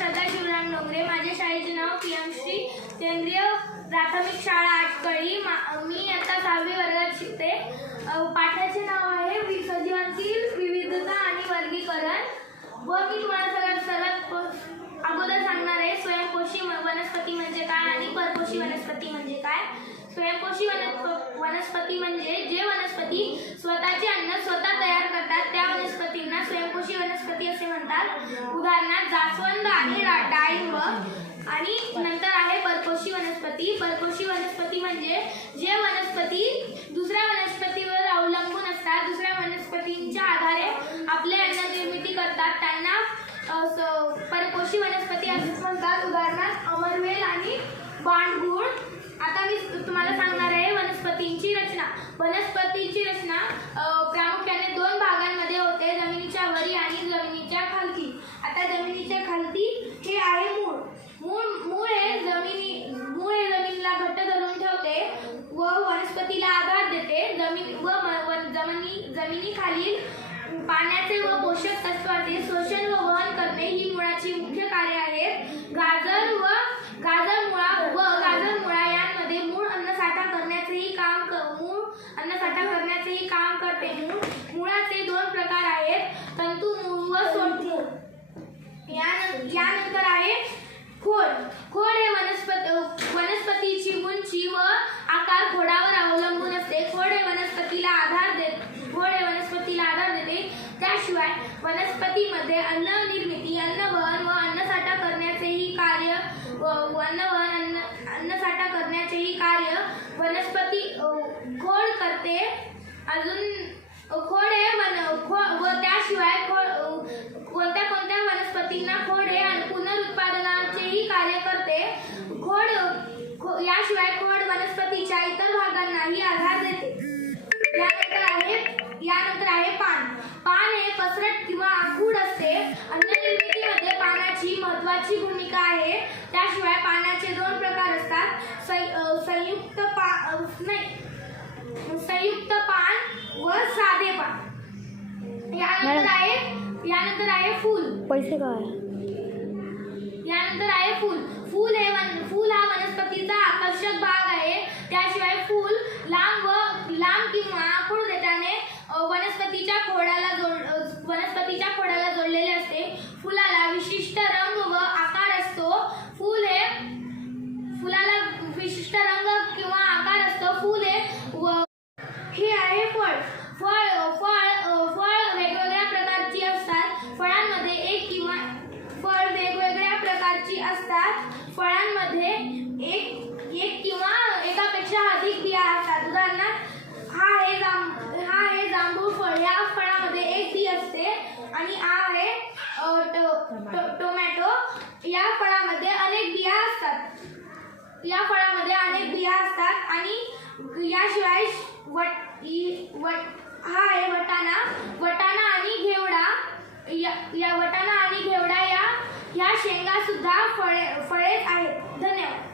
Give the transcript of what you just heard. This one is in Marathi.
सदा शिवराम डोंगरे माझ्या शाळेचे नाव पी एम श्री केंद्रीय प्राथमिक शाळा आटकळी. मा- मी आता सहावी वर्गात शिकते. पाठाचे नाव आहे सजीवांतील विविधता आणि वर्गीकरण. व मी तुम्हाला सगळ्यात सर्वात अगोदर सांगणार आहे स्वयंपोषी म- वनस्पती म्हणजे काय आणि परपोषी वनस्पती म्हणजे काय? स्वयंपोषी वनस्प वनस्पती म्हणजे जे वनस्पती स्वतःचे अन्न स्वतः तयार करतात त्या वनस्पती म्हणतात. उदाहरणार्थ जास्वंद आणि रा- डाळिंब आणि नंतर आहे बरकोशी वनस्पती. बरकोशी वनस्पती म्हणजे जे वनस्पती दुसऱ्या वनस्पतीवर अवलंबून असतात दुसऱ्या वनस्पतींच्या आधारे आपले अन्न निर्मिती करतात. त्यांना परकोशी वनस्पती असेच म्हणतात. उदाहरणार्थ अमरवेल आणि बाणगुळ. आता मी तुम्हाला सांगणार आहे वनस्पतींची रचना. वनस्पतीची रचना अ, प्रामुख्याने दोन भागांमध्ये होते जमिनीच्या वरी आणि जमिनीच्या खालती आता जमिनीच्या खालती हे आहे मूळ मूळ मूळ हे जमिनी मूळ हे जमिनीला घट्ट धरून ठेवते व वनस्पतीला आधार देते. जमीन व जमिनी जमिनीखालील पाण्याचे व पोषक तत्वाचे शोषण व वहन करणे ही मुळाची मुख्य कार्य आहेत गाजर व गाजर मुळा व गाजर मुळा यांमध्ये मूळ अन्नसाठा करण्याचेही काम मूळ अन्नसाठा करण्याचेही काम करते. मूळ मुळाचे दोन प्रकार आहेत. तंतू मूळ व सोंड. यानं- यानंतर आहे खोड. खोड हे वनस्पती वनस्पती उंची व आकार खोडावर अवलंबून असते खोड हे वनस्पतीला आधार देत खोड हे वनस्पतीला आधार देते त्याशिवाय वनस्पतीमध्ये अन्न निर्मिती अन्नवहन व अन्नसाठा करण्याचेही कार्य व व अन्नवहन अन्न अन्नसाठा करण्याचेही कार्य वनस्पती खोड करते. अजून खोड हे वन खो व त्याशिवाय खोड अ, कोणत्या कोणत्या वनस्पतींना खोड हे अन्न- पुनरुत्पादनाचेही कार्य करते खोड खो, याशिवाय खोड वनस्पतीच्या इतर भागांनाही आधार देते यानंतर आहे यानंतर आहे पान पान हे पसरट किंवा आखूड असते अन्न निर्मितीमध्ये पानाची महत्वाची भूमिका आहे. त्याशिवाय पानाचे दोन प्रकार असतात. संयुक्त नाही संयुक्त पान व साधे पान. यानंतर आहे यानंतर आहे फूल. पैसे काय? यानंतर आहे फूल. फूल हे वन फूल हा वनस्पतीचा आकर्षक भाग आहे त्याशिवाय फूल लांब व लांब किंवा आखूड देठाने अ, वनस्पतीच्या खोडाला जोड अ, वनस्पतीच्या खोडाला जोडलेले असते फुलाला विशिष्ट रंग व आकार असतो फूल हे फुलाला विशिष्ट रंग किंवा आकार असतो फूल हे व हे आहे फळ फळ फळ अ, फळ वेगवेगळ्या प्रकारची असतात फळांमध्ये एक किंवा फळ वेगवेगळ्या प्रकारची असतात. फळांमध्ये एक एक किंवा एकापेक्षा अधिक बिया असतात. उदाहरणार्थ हा आहे जांब हा आहे जांभूळ फळ. या फळामध्ये एक बी असते आणि हा आहे टोमॅटो. या फळामध्ये अनेक बिया असतात. या फळामध्ये अनेक बिया असतात आणि याशिवाय वट वट हा आहे वटाणा. वटाणा आणि घेवडा. या या वटाणा आणि घेवडा या ह्या शेंगा सुद्धा फळे फळेच आहेत. धन्यवाद.